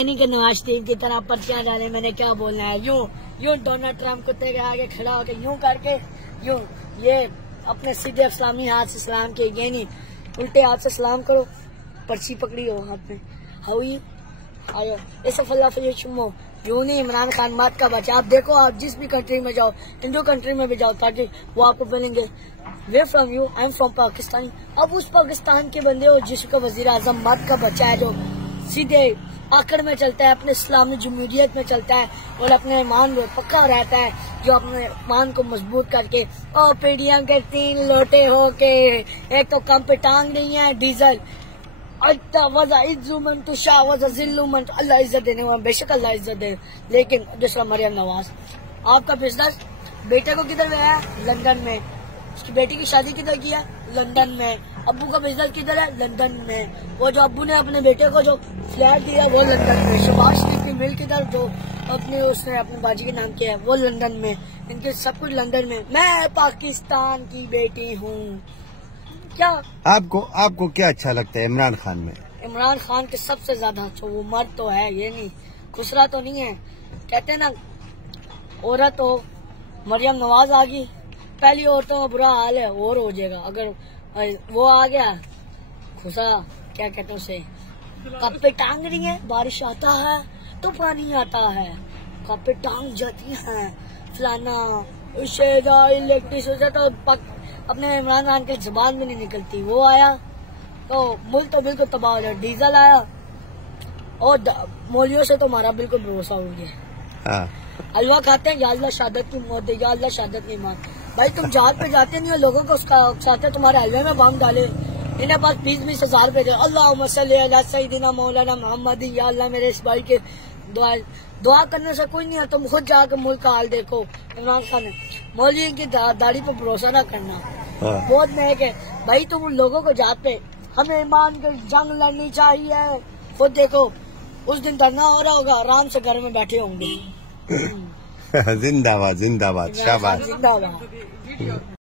नहीं कि नवाज शरीफ की तरह पर्चियां डाले। मैंने क्या बोलना है, यूं डोनाल्ड ट्रम्प कुत्ते के आगे खड़ा होकर यूं करके यूं ये अपने सीधे इस्लामी हाथ से सलाम किए, ये नहीं उल्टे हाथ से सलाम करो। पर्ची पकड़ी हो हाथ में, हाउ आयो ऐसा फल्ला फुमो यूं नहीं। इमरान खान मात का बच्चा। आप देखो, आप जिस भी कंट्री में जाओ, हिंदू कंट्री में भी जाओ, ताकि वो आपको बोलेंगे way from you, I am from Pakistan. अब उस पाकिस्तान के बंदे हो जिसका वजीर आजम मात का बच्चा है, जो सीधे आखिर में चलता है, अपने इस्लामी जमहूरियत में चलता है और अपने ईमान में पक्का रहता है, जो अपने ईमान को मजबूत करके और पीढ़ियां के 3 लोटे हो के एक तो कम पे टांग रही है डीजल। वजा इज्जुमन तुशा वजा जिल्लुमन, अल्लाह इज्जत देने वाला, बेशक अल्लाह इज्जत दे। लेकिन दूसरा मरियम नवाज, आपका बिजनेस बेटे को किधर में है? लंदन में। उसकी बेटी की शादी किधर की है? लंदन में। अब्बू का बिजनेस किधर है? लंदन में। वो जो अब्बू ने अपने बेटे को जो फ्लैट दिया वो लंदन में। शबाज शरीफ की मिल किधर, जो अपने उसने अपने बाजी के नाम किया है, वो लंदन में। इनके सब कुछ लंदन में। मैं पाकिस्तान की बेटी हूँ। क्या आपको क्या अच्छा लगता है इमरान खान में? इमरान खान के सबसे ज्यादा अच्छा वो मर्द तो है, ये नहीं खुसरा तो नहीं है। कहते हैं ना, औरत हो मरियम नवाज आ गई, पहली औरतों का बुरा हाल है और हो जाएगा अगर वो आ गया। खुसा क्या कहते हैं उसे, कप पे टांग रही है, बारिश आता है तो पानी आता है, कप पे टांग जाती है फलाना इलेक्ट्रिसिटी तो अपने इमरान खान के जुबान में नहीं निकलती। वो आया तो मुल्क तो बिल्कुल तबाह हो जाए। डीजल आया और मौलियों से तो हमारा बिल्कुल भरोसा हो गया। हलवा खाते हैं, या अल्लाह शहादत की मौत दे, या अल्लाह शहादत की मौत। भाई तुम जहाज पे जाते नहीं हो, लोगों को उसका उकसाते, तुम्हारे हलवे में बम डाले, इन्हें पास 20-20 हजार रुपए दे। अल्लाह सल्लल्लाहु मौलाना मोहम्मद, या अल्लाह मेरे इस भाई के दुआ करने से कोई नहीं है। तुम खुद जाकर मुल्क का हाल देखो। इमरान खान ने मौलवी की दाढ़ी पर भरोसा ना करना, बहुत महंग है भाई। तुम उन लोगों को जाते, हमें ईमान की जंग लड़नी चाहिए, खुद देखो उस दिन धरना हो रहा होगा, आराम से घर में बैठे होंगे। जिंदाबाद जिंदाबाद, शाबाश जिंदाबाद।